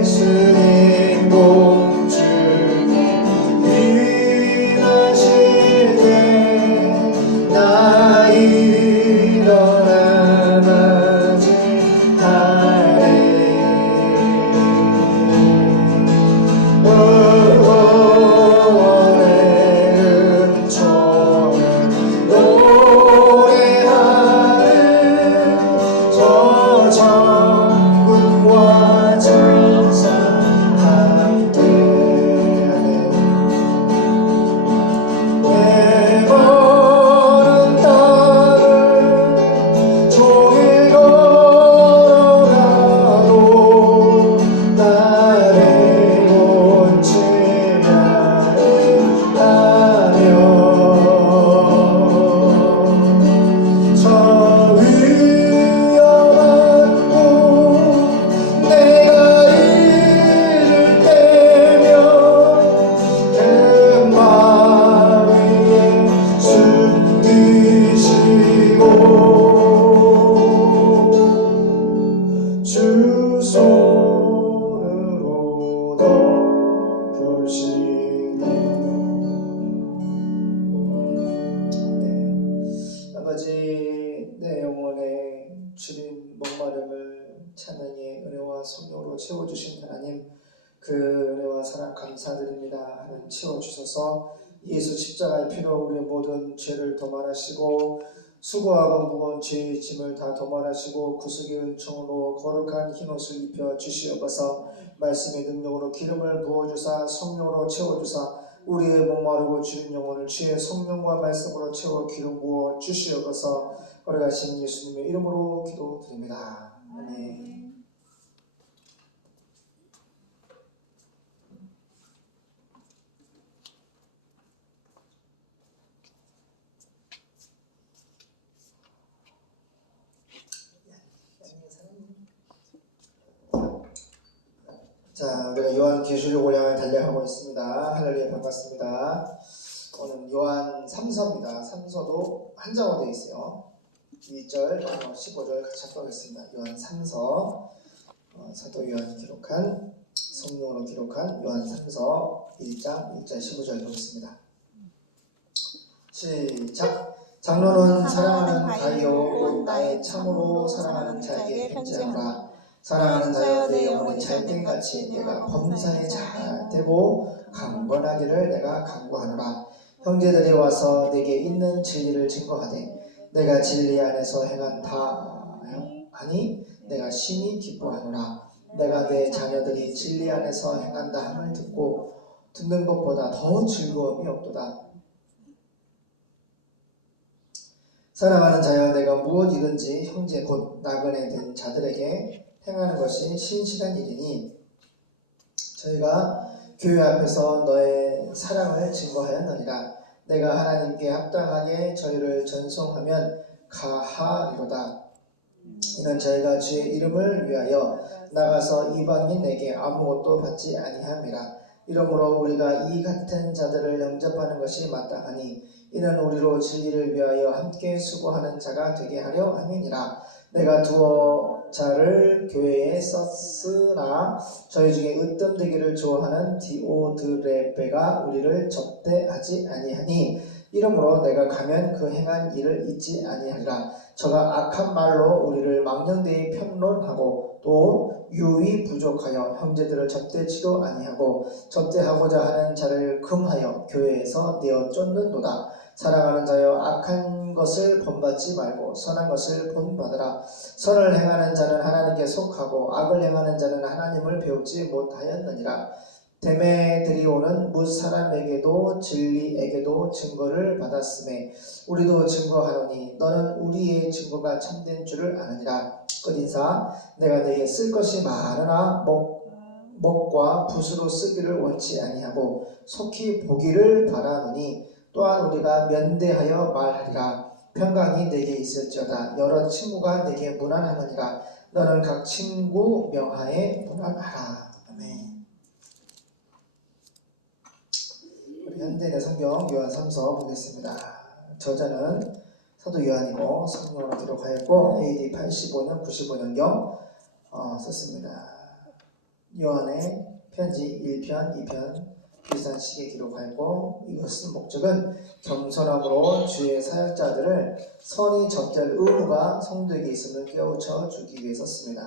예수님 공주님 일하실 때 나 일어나 맞이하리. 의원의 은총을 노래하는 저 천군과 천사 함께하네. 내 먼 땅을 종일 걸어가도 나를 온전히 하며 저 위험한 곳 내가 이를 때면 그 마 위에 숨기시고 주 손으로 덮으시네. 아버지, 내 영혼에 주님 목마름을 찬양의 은혜와 성령으로 채워주신 하나님, 그 은혜와 사랑 감사드립니다. 하나님 채워주셔서 예수 십자가의 피로 우리의 모든 죄를 도말하시고 수고하고 무거운 죄의 짐을 다 도말하시고 구속의 은총으로 거룩한 흰옷을 입혀 주시옵소서. 말씀의 능력으로 기름을 부어주사 성령으로 채워주사 우리의 목마르고 주린 영혼을 주의 성령과 말씀으로 채워 기름 부어 주시옵소서. 거룩하신 예수님의 이름으로 기도드립니다. 아멘. 자, 우리가 요한계시록을 향해 달려가고 있습니다. 할렐루야, 반갑습니다. 오늘 요한 3서입니다. 3서도 한자로 되어 있어요. 2절, 15절 같이 합독하겠습니다. 요한 3서, 사도 요한이 기록한, 성령으로 기록한 요한 3서 1장 1절 15절 보겠습니다. 시작. 장로는 사랑하는 가이오 곧 나의 참으로 사랑하는 자에게 편지하노라. 사랑하는 자여, 내 영혼이 잘된같이 내가 범사에 잘 되고 강건하기를 내가 간구하노라. 형제들이 와서 내게 있는 진리를 증거하되 내가 진리 안에서 행한다 하니 내가 심히 기뻐하노라. 내가 내 자녀들이 진리 안에서 행한다 함을 듣는 것보다 더 즐거움이 없도다. 사랑하는 자여, 내가 무엇이든지 형제 곧 나그네 된 자들에게 행하는 것이 신실한 일이니 저희가 교회 앞에서 너의 사랑을 증거하였느니라. 내가 하나님께 합당하게 저희를 전송하면 가하리로다. 이는 저희가 주의 이름을 위하여 나가서 이방인에게 아무것도 받지 아니함이라. 이러므로 우리가 이 같은 자들을 영접하는 것이 마땅하니 이는 우리로 진리를 위하여 함께 수고하는 자가 되게 하려 함이니라. 내가 두어 자를 교회에 썼으나 저희 중에 으뜸되기를 좋아하는 디오드레베가 우리를 접대하지 아니하니 이러므로 내가 가면 그 행한 일을 잊지 아니하리라. 저가 악한 말로 우리를 망령되이 평론하고 또 유의 부족하여 형제들을 접대치도 아니하고 접대하고자 하는 자를 금하여 교회에서 내어 쫓는도다. 사랑하는 자여, 악한 것을 본받지 말고 선한 것을 본받으라. 선을 행하는 자는 하나님께 속하고 악을 행하는 자는 하나님을 배우지 못하였느니라. 데메드리오는 뭇 사람에게도 진리에게도 증거를 받았음에 우리도 증거하노니 너는 우리의 증거가 참된 줄을 아느니라. 끝인사, 내가 네게 쓸 것이 많으나 목과 붓으로 쓰기를 원치 아니하고 속히 보기를 바라노니 또한 우리가 면대하여 말하리라. 평강이 내게 있을지어다. 여러 친구가 내게 문안하느니라. 너는 각 친구 명하에 문안하라. 아멘. 우리 현대인의 성경 요한 3서 보겠습니다. 저자는 사도 요한이고 성경으로 기록하였고 AD 85년 95년경 썼습니다. 요한의 편지 1편, 2편 비슷한 시기에 기록하였고 이것은 목적은 겸손함으로 주의 사역자들을 선히 접대할 의무가 성도에게 있음을 깨우쳐 주기 위해 썼습니다.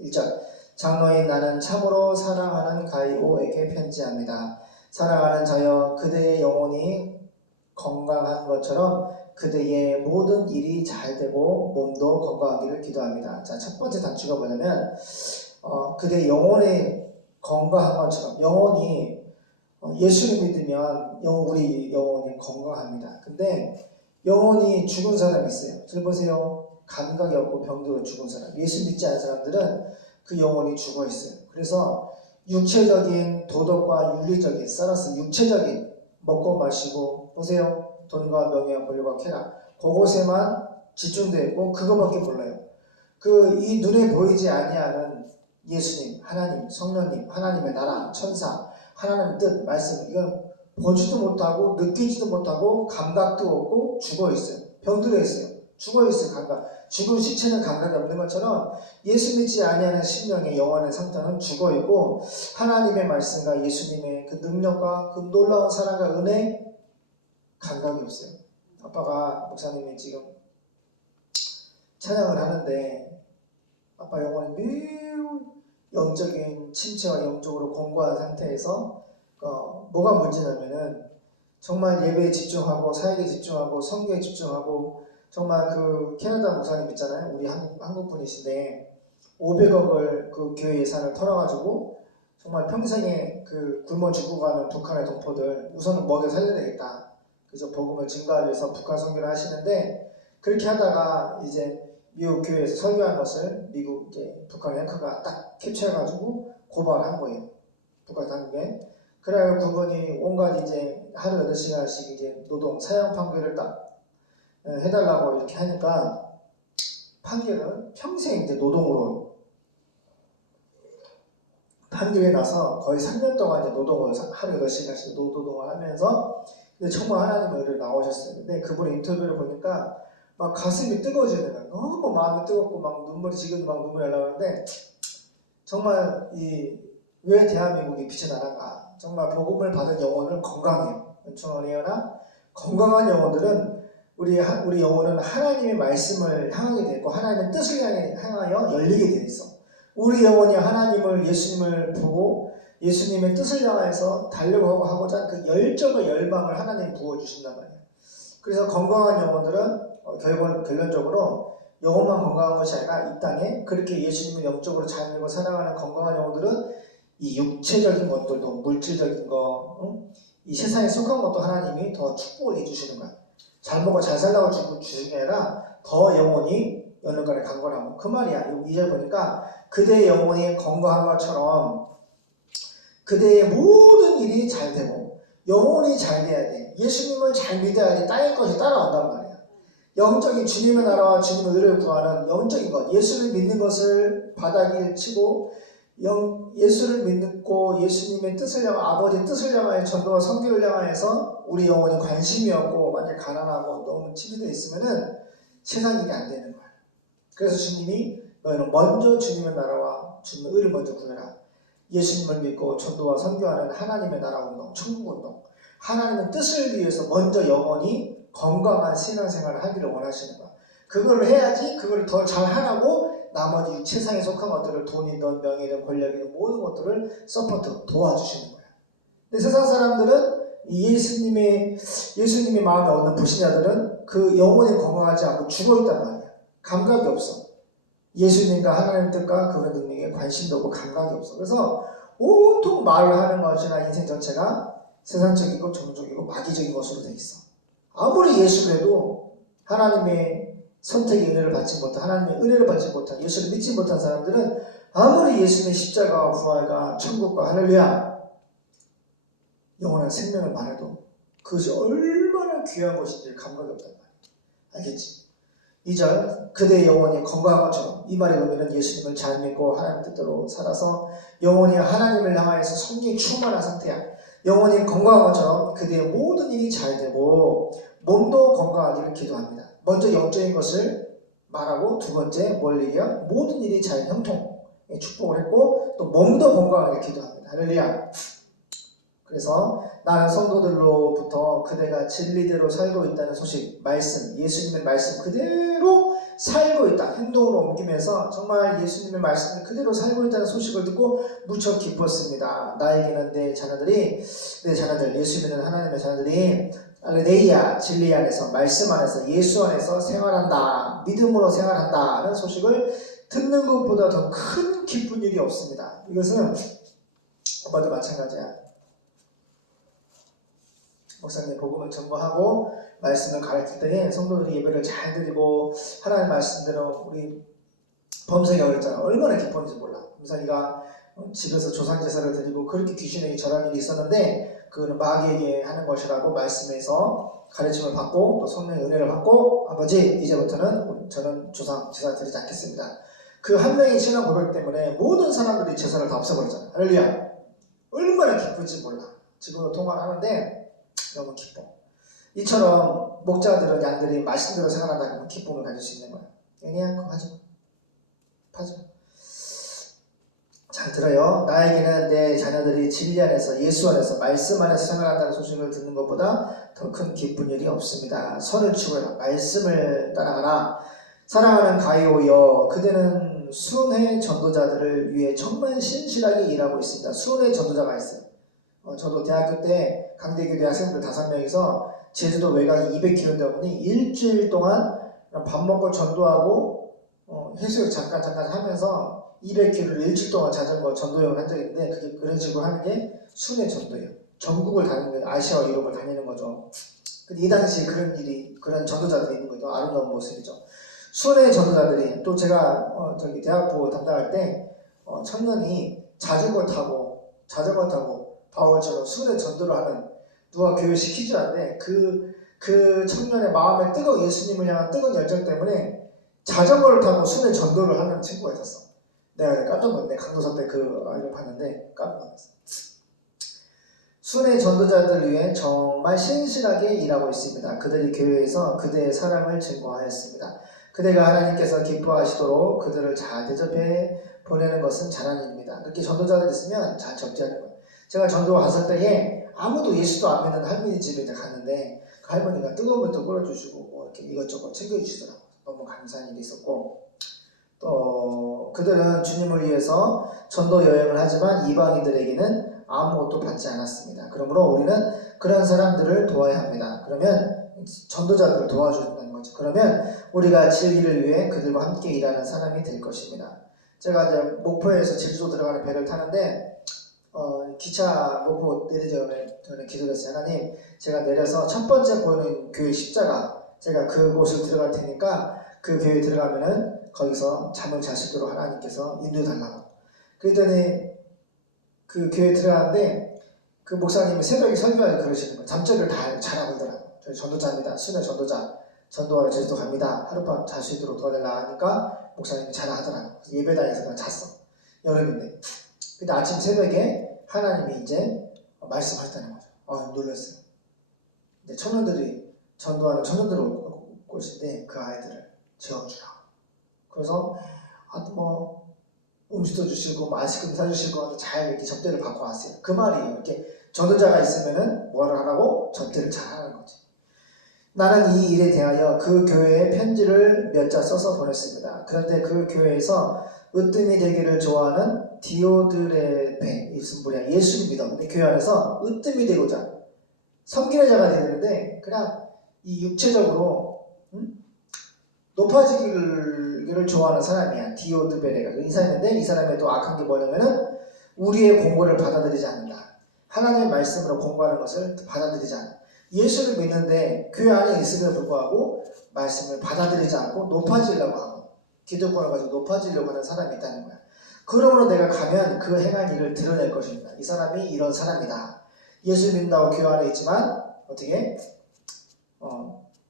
1절 장로인 나는 참으로 사랑하는 가이오에게 편지합니다. 사랑하는 자여 그대의 영혼이 건강한 것처럼 그대의 모든 일이 잘되고 몸도 건강하기를 기도합니다. 자, 첫 번째 단추가 뭐냐면 그대의 영혼이 건강한 것처럼 영혼이 예수를 믿으면 우리 영혼이 건강합니다. 근데 영혼이 죽은 사람이 있어요. 잘 보세요. 감각이 없고 병들어 죽은 사람. 예수 믿지 않은 사람들은 그 영혼이 죽어 있어요. 그래서 육체적인 도덕과 윤리적인 살아서 육체적인 먹고 마시고 보세요. 돈과 명예와 권력과 쾌락 그곳에만 집중되어 있고 그거밖에 몰라요. 이 눈에 보이지 아니하는 예수님, 하나님, 성령님, 하나님의 나라, 천사, 하나님의 뜻, 말씀 이건 보지도 못하고 느끼지도 못하고 감각도 없고 죽어 있어요. 병들어 있어요. 죽어 있어요. 감각. 죽은 시체는 감각이 없는 것처럼 예수 믿지 아니하는 심령의 영혼의 상태는 죽어 있고 하나님의 말씀과 예수님의 그 능력과 그 놀라운 사랑과 은혜 감각이 없어요. 아빠가 목사님이 지금 찬양을 하는데 아빠 영혼이 매우 영적인 침체와 영적으로 공고한 상태에서 뭐가 문제냐면은 정말 예배에 집중하고 사역에 집중하고 선교에 집중하고 정말 그 캐나다 목사님 있잖아요. 우리 한국 분이신데 500억을 그 교회 예산을 털어가지고 정말 평생에 그 굶어 죽어가는 북한의 동포들 우선은 먹여 살려야 되겠다. 그래서 복음을 증거하기 위해서 북한 선교를 하시는데 그렇게 하다가 이제 미국 교회에서 설교한 것을 미국 이제 북한 앵커가 딱 캡처해가지고 고발한 거예요. 북한 당국에. 그래야 그분이 온갖 이제 하루 8시간씩 이제 노동 사형 판결을 딱 해달라고 이렇게 하니까 판결은 평생 이제 노동으로 판결이 나서 거의 3년 동안 이제 노동을 하루 8시간씩 노동을 하면서 근데 정말 하나님의 은혜로 나오셨어요. 근데 그분 인터뷰를 보니까 막 가슴이 뜨거워지는 거야. 너무 마음이 뜨겁고 막 눈물이 지금 막 눈물이 나려는데 정말 왜 대한민국이 빛의 나라가 정말 복음을 받은 영혼은 건강해요. 은총원이나 건강한 영혼들은 우리 영혼은 하나님의 말씀을 향하게 되고 하나님의 뜻을 향하여 열리게 되어 있어. 우리 영혼이 하나님을 예수님을 보고 예수님의 뜻을 향해서 달려고 하고자 그 열정과 열망을 하나님 부어주신단 말이에요. 그래서 건강한 영혼들은 결론적으로 영혼만 건강한 것이 아니라 이 땅에 그렇게 예수님을 영적으로 잘 믿고 사랑하는 건강한 영혼들은 이 육체적인 것들도 물질적인 거, 이 세상에 속한 것도 하나님이 더 축복을 해주시는 거야. 잘 먹고 잘 살라고 주시는 게 아니라 더 영혼이 영혼간에 강건하고 그 말이야. 2절 보니까 그대의 영혼이 건강한 것처럼 그대의 모든 일이 잘 되고 영혼이 잘 돼야 돼. 예수님을 잘 믿어야지 땅의 것이 따라온단 말이야. 영적인 주님의 나라와 주님의 의를 구하는 영적인 것, 예수를 믿는 것을 바닥을 치고 예수를 믿고 예수님의 뜻을 아버지의 뜻을 향하여 전도와 선교를 향하여서 우리 영혼이 관심이 없고 완전 가난하고 너무 치부되어 있으면은 세상 일이 안 되는 거야. 그래서 주님이 너희는 먼저 주님의 나라와 주님의 의를 먼저 구해라. 예수님을 믿고 전도와 선교하는 하나님의 나라 운동, 천국 운동, 하나님의 뜻을 위해서 먼저 영혼이 건강한 신앙생활을 하기를 원하시는 거야. 그걸 해야지 그걸 더 잘하라고 나머지 세상에 속한 것들을 돈이든 명예든 권력이든 모든 것들을 서포트 도와주시는 거야. 근데 세상 사람들은 예수님의 마음에 없는 불신자들은 그 영혼이 건강하지 않고 죽어있단 말이야. 감각이 없어. 예수님과 하나님 뜻과 그의 능력에 관심도 없고 감각이 없어. 그래서 온통 말을 하는 것이나 인생 전체가 세상적이고 정적이고 마귀적인 것으로 돼 있어. 아무리 예수를 해도 하나님의 선택의 은혜를 받지 못한 하나님의 은혜를 받지 못한 예수를 믿지 못한 사람들은 아무리 예수님의 십자가와 부활과 천국과 할렐루야 영원한 생명을 말해도 그것이 얼마나 귀한 것인지 감각이 없단 말이야. 알겠지? 2절 그대의 영혼이 건강한 것처럼 이 말의 의미는 예수님을 잘 믿고 하나님 뜻대로 살아서 영혼이 하나님을 향하여서 성령이 충만한 상태야. 영혼이 건강한 것처럼 그대의 모든 일이 잘 되고 몸도 건강하기를 기도합니다. 먼저 영적인 것을 말하고 두 번째 뭘 얘기해요? 모든 일이 잘 형통. 축복을 했고 또 몸도 건강하게 기도합니다. 할렐루야. 그래서 나는 성도들로부터 그대가 진리대로 살고 있다는 소식, 말씀, 예수님의 말씀 그대로 살고 있다. 행동으로 옮기면서 정말 예수님의 말씀을 그대로 살고 있다는 소식을 듣고 무척 기뻤습니다. 나에게는 내 자녀들, 예수 믿는 하나님의 자녀들이 알레데이아, 진리 안에서, 말씀 안에서, 예수 안에서 생활한다. 믿음으로 생활한다는 소식을 듣는 것보다 더 큰 기쁜 일이 없습니다. 이것은 오빠도 마찬가지야. 목사님 복음을 전거하고 말씀을 가르칠 때에 성도들이 예배를 잘 드리고 하나님의 말씀대로 우리 범석이가 그랬잖아. 얼마나 기뻤는지 몰라. 범석이가 집에서 조상제사를 드리고 그렇게 귀신에게 절한 일이 있었는데 그거는 마귀에게 하는 것이라고 말씀에서 가르침을 받고 또 성령의 은혜를 받고 아버지 이제부터는 저는 조상제사 드리지 않겠습니다. 그 한 명의 신앙 고백 때문에 모든 사람들이 제사를 다 없애버렸잖아. 할렐루야. 얼마나 기쁜지 몰라. 지금도 통화를 하는데 너무 기뻐. 이처럼 목자들은 양들이 말씀대로 생활한다 그러면 기쁨을 가질 수 있는 거야. 애니야 그거 하지 마. 잘 들어요. 나에게는 내 자녀들이 진리 안에서 예수 안에서 말씀 안에서 생활한다는 소식을 듣는 것보다 더 큰 기쁜 일이 없습니다. 선을 추구해라. 말씀을 따라가라. 사랑하는 가이오여 그대는 순회 전도자들을 위해 정말 신실하게 일하고 있습니다. 순회 전도자가 있어요. 저도 대학교 때 강대교대 학생들 5명이서 제주도 외곽이 200km 되더니 일주일 동안 밥 먹고 전도하고 해수욕 잠깐 하면서 200km를 일주일 동안 자전거 전도여행을 한 적이 있는데 그게 그런 식으로 하는 게 순회 전도예요. 전국을 다니는 거예요. 아시아 유럽을 다니는 거죠. 근데 이 당시 그런 전도자들이 있는 거죠. 아름다운 모습이죠. 순회 전도자들이 또 제가 대학부 담당할 때 청년이 자전거 타고 바울처럼 순회 전도를 하는 누가 교회 시키지 않는데 그 청년의 마음에 예수님을 향한 뜨거운 열정 때문에 자전거를 타고 순회 전도를 하는 친구가 있었어. 내가 깜짝 놀랐네. 강도사 때 그 아이를 봤는데 깜짝 놀랐어. 순회 전도자들을 위해 정말 신실하게 일하고 있습니다. 그들이 교회에서 그대의 사랑을 증거하였습니다. 그대가 하나님께서 기뻐하시도록 그들을 잘 대접해 보내는 것은 잘한 일입니다. 이렇게 전도자들 있으면 잘 접대하는 거예요. 제가 전도 갔을 때에 아무도 예수도 안 믿는 할머니 집에 이제 갔는데 그 할머니가 뜨거운 물도 끓여주시고 뭐 이렇게 이것저것 챙겨주시더라고요. 너무 감사한 일이 있었고 또 그들은 주님을 위해서 전도 여행을 하지만 이방인들에게는 아무것도 받지 않았습니다. 그러므로 우리는 그런 사람들을 도와야 합니다. 그러면 전도자들을 도와준다는 거죠. 그러면 우리가 진리를 위해 그들과 함께 일하는 사람이 될 것입니다. 제가 이제 목포에서 제주도 들어가는 배를 타는데 기차 목포 내리기 전에 기도를 했어요. 하나님, 제가 내려서 첫 번째 보이는 교회 십자가 제가 그곳을 들어갈 테니까 그 교회에 들어가면은 거기서 잠을 잘 수 있도록 하나님께서 인도해 달라고. 그랬더니 그 교회에 들어갔는데 그 목사님이 새벽에 설교하고 그러시는 거예요. 잠자리를 다 잘하고 있더라고요. 저희 전도자입니다. 순회 전도자. 전도하러 제주도 갑니다. 하룻밤 잘 수 있도록 도와달라 하니까 목사님이 잘하더라고요. 예배당에서 그냥 잤어. 여름인데. 근데 아침 새벽에 하나님이 이제 말씀하셨다는 거죠. 놀랐어요. 이제 청년들이 전도하는 청년들 올 곳인데 그 아이들을 재워주라. 그래서 음식도 주시고 아이스크림 사주시고 잘 이렇게 접대를 받고 왔어요. 그 말이에요. 이렇게 전도자가 있으면은 뭐를 하라고? 접대를 잘 하는 거지. 나는 이 일에 대하여 그 교회에 편지를 몇 자 써서 보냈습니다. 그런데 그 교회에서 으뜸이 되기를 좋아하는 디오드레페 이순불이야. 예수를 믿어. 근데 교회 안에서 으뜸이 되고자 섬기는 자가 되는데 그냥 이 육체적으로 높아지기를 좋아하는 사람이야. 디오드베레가 이 사람인데 이 사람의 또 악한 게 뭐냐면은 우리의 공고를 받아들이지 않는다. 하나님의 말씀으로 공고하는 것을 받아들이지 않아. 예수를 믿는데 교회 안에 있음에도 불구하고 말씀을 받아들이지 않고 높아지려고 하고 기득권을 가지고 높아지려고 하는 사람이 있다는 거야. 그러므로 내가 가면 그 행한 일을 드러낼 것입니다. 이 사람이 이런 사람이다. 예수 믿는다고 교회 안에 있지만 어떻게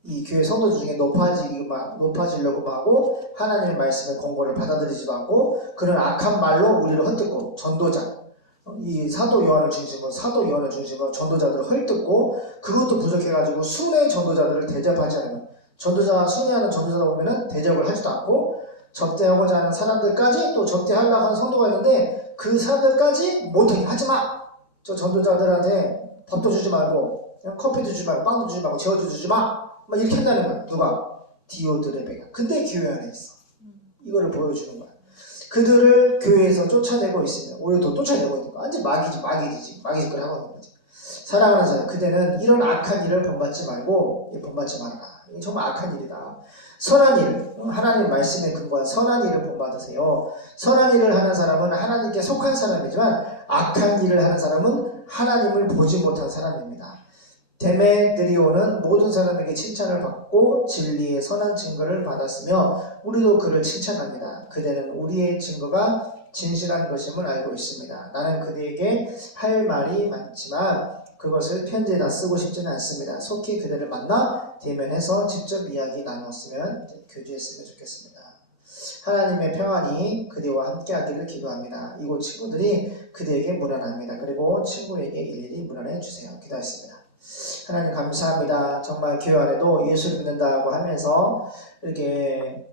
이 교회 성도들 중에 높아지려고 하고 하나님의 말씀의 공고를 받아들이지도 않고 그런 악한 말로 우리를 헛듣고 전도자 이 사도 요한을 중심으로 전도자들을 헐뜯고 그것도 부족해가지고 순회 전도자들을 대접하지 않으면 전도자 순회하는 전도자다 보면은 대접을 하지도 않고 접대하고자 하는 사람들까지 또 접대하려고 하는 성도가 있는데 그 사람들까지 못하게 하지마. 저 전도자들한테 밥도 주지 말고 그냥 커피도 주지 말고 빵도 주지 말고 재워도 주지 마. 막 이렇게 한다는 거야. 누가? 디오드레베가. 근데 교회 안에 있어. 이거를 보여주는 거야. 그들을 교회에서 쫓아내고 있습니다. 오히려 더 쫓아내고 있는 거야. 완전 마귀 짓거리 하고 있는 거지. 사랑하는 자들, 그대는 이런 악한 일을 본받지 말고 본받지 말아라. 이게 정말 악한 일이다. 선한 일, 하나님 말씀에 근거한 선한 일을 본받으세요. 선한 일을 하는 사람은 하나님께 속한 사람이지만 악한 일을 하는 사람은 하나님을 보지 못한 사람입니다. 데메드리오는 모든 사람에게 칭찬을 받고 진리의 선한 증거를 받았으며 우리도 그를 칭찬합니다. 그대는 우리의 증거가 진실한 것임을 알고 있습니다. 나는 그대에게 할 말이 많지만 그것을 편지에다 쓰고 싶지는 않습니다. 속히 그대를 만나 대면해서 직접 이야기 나눴으면 교제했으면 좋겠습니다. 하나님의 평안이 그대와 함께하기를 기도합니다. 이곳 친구들이 그대에게 문안합니다. 그리고 친구에게 일일이 문안해 주세요. 기도하겠습니다. 하나님 감사합니다. 정말 교회 안에도 예수를 믿는다고 하면서 이렇게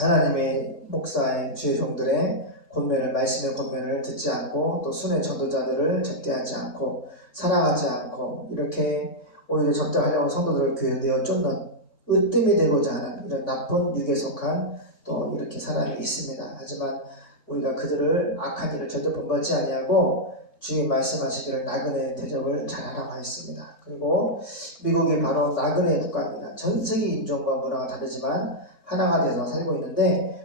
하나님의 목사의 주의 종들의 권면을, 말씀의 권면을 듣지 않고 또 순회 전도자들을 접대하지 않고 사랑하지 않고 이렇게 오히려 접대하려고 성도들을 교회에 내어 쫓는 으뜸이 되고자 하는 이런 나쁜 육에 속한 또 이렇게 사람이 있습니다. 하지만 우리가 그들을 악한 일을 절대 본받지 아니하고 주의 말씀하시기를 나그네 대접을 잘하라고 하였습니다. 그리고 미국이 바로 나그네 국가입니다. 전 세계 인종과 문화가 다르지만 하나가 돼서 살고 있는데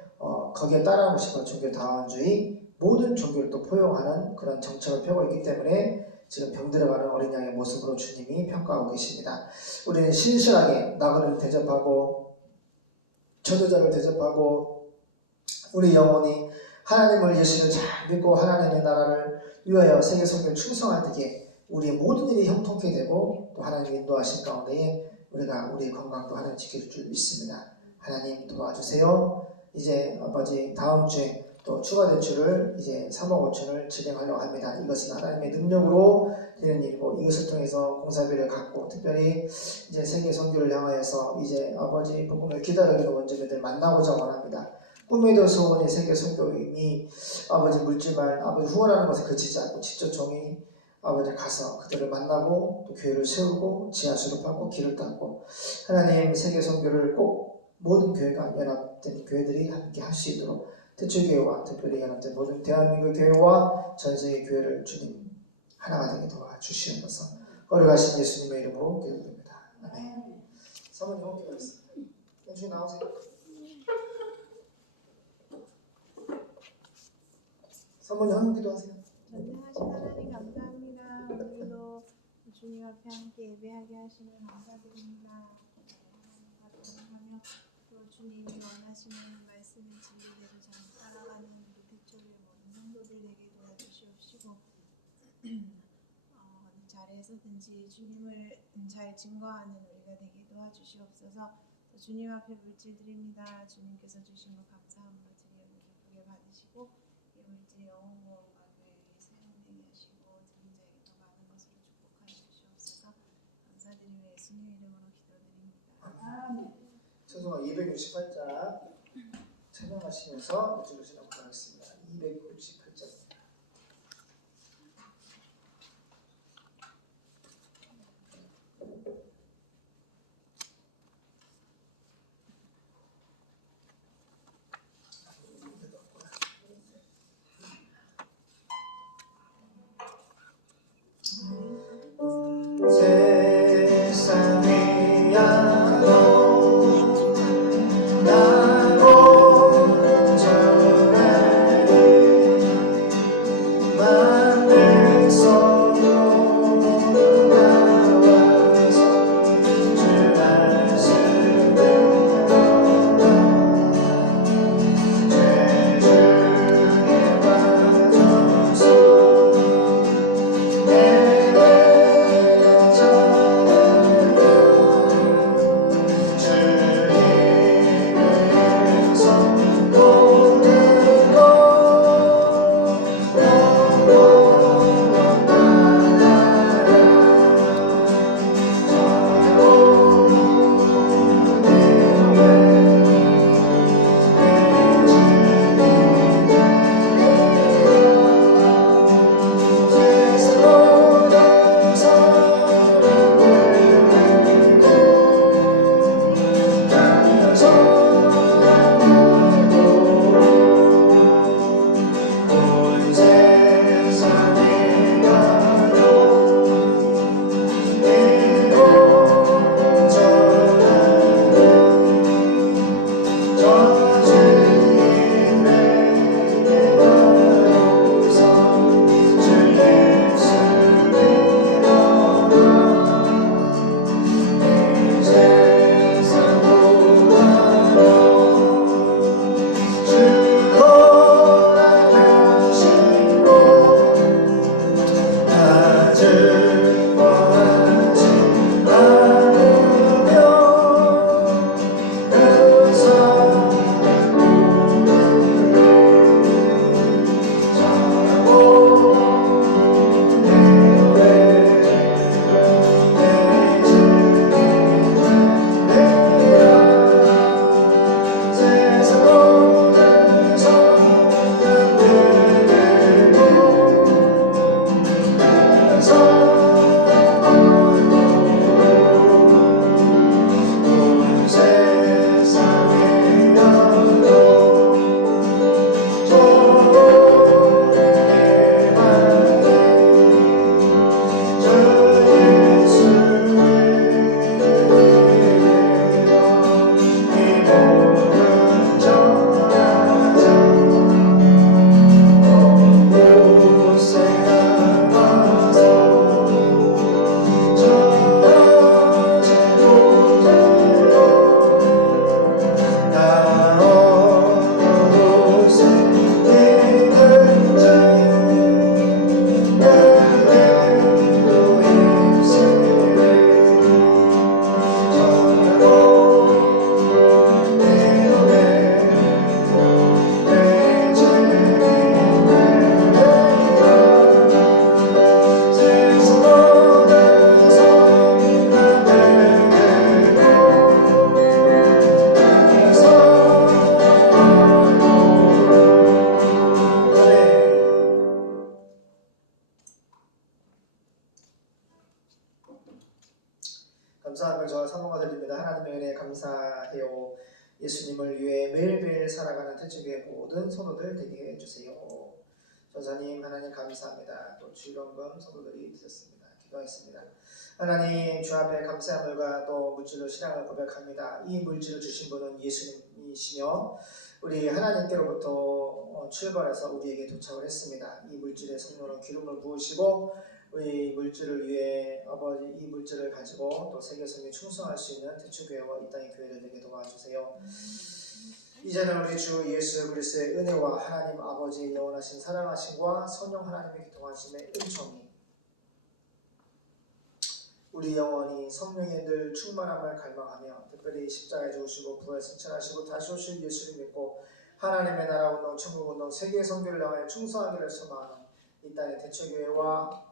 거기에 따라하고 싶은 종교다원주의, 모든 종교를 또 포용하는 그런 정책을 펴고 있기 때문에 지금 병들어가는 어린 양의 모습으로 주님이 평가하고 계십니다. 우리는 신실하게 나그네를 대접하고 전도자를 대접하고 우리 영혼이 하나님을, 예수를 잘 믿고 하나님의 나라를 위하여 세계 선교를 충성할 때에 우리의 모든 일이 형통케 되고 또 하나님의 인도하신 가운데에 우리가 우리의 건강도 하나님 지켜줄 줄 믿습니다. 하나님 도와주세요. 이제 아버지 다음 주에 또 추가 대출을 이제 3억 5천을 진행하려고 합니다. 이것은 하나님의 능력으로 되는 일이고 이것을 통해서 공사비를 갖고 특별히 이제 세계 선교를 향하여서 이제 아버지 복음을 기다리는 원주민들 만나고자 원합니다. 꿈에도 소원이 세계 선교임이 아버지 물질만 아버지 후원하는 것에 그치지 않고 직접 종이 아버지 가서 그들을 만나고 또 교회를 세우고 지하 수립하고 길을 닦고 하나님 세계 선교를 꼭 모든 교회가 연합된 교회들이 함께 할 수 있도록 대출교회와 특별히 연합된 모든 대한민국 교회와 전세계 교회를 주님 하나가 되게 도와주시옵소서. 거룩하신 예수님의 이름으로 기도드립니다. 아멘. 사모님 기도하겠습니다. 연준이 나오세요. 사모님 한 기도하세요. 전능하신 하나님 감사합니다. 오늘도 주님 앞에 함께 예배하게 하시는 감사드립니다. 하나님과 동행하며 또 주님이 원하시는 말씀의 진리대로 잘 따라가는 우리 대초의 모든 성도들 되게 도와주시옵시고 어느 자리에서든지 주님을 잘 증거하는 우리가 되게 도와주시옵소서. 또 주님 앞에 물질 드립니다. 주님께서 주신 것 감사함으로 드리고 기쁘게 받으시고 이 물질 영혼과 교회에 사용되게 하시고 드린 자에게 더 많은 것으로 축복하여 주시옵소서. 감사드리며 예수님 이름으로 기도드립니다. 찬송가 268장 찬양하시면서 주시도록 하겠습니다. 268장. 세상의 양도 나 혼자 매일 살아가는 대책의 모든 성도들 되게 해주세요. 전사님 하나님 감사합니다. 또 주일원금 성도들이 있었습니다. 기도하겠습니다. 하나님 주 앞에 감사함과 또 물질로 신앙을 고백합니다. 이 물질을 주신 분은 예수님이시며 우리 하나님께로부터 출발해서 우리에게 도착을 했습니다. 이 물질에 성령으로 기름을 부으시고 우리 물질을 위해 아버지 이 물질을 가지고 또 세계 성에 충성할 수 있는 대추교회와 이 땅의 교회를 되게 도와주세요. 이제는 우리 주 예수 그리스도의 은혜와 하나님 아버지의 영원하신 사랑하심과 성령 하나님의 교통하심의 은총이 우리 영혼이 성령의 늘 충만함을 갈망하며 특별히 십자가에 죽으시고 부활 승천하시고 다시 오실 예수를 믿고 하나님의 나라 운동, 천국 운동, 세계의 성교를 향하여 충성하기를 소망하는 이 땅의 대처교회와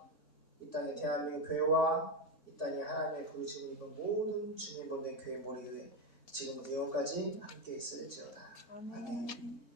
이 땅의 대한민국 교회와 이 땅의 하나님의 부르심을 입은 모든 주님 본된 교회 모리 위에 지금부터 영원까지 함께 있을지어다. 아멘.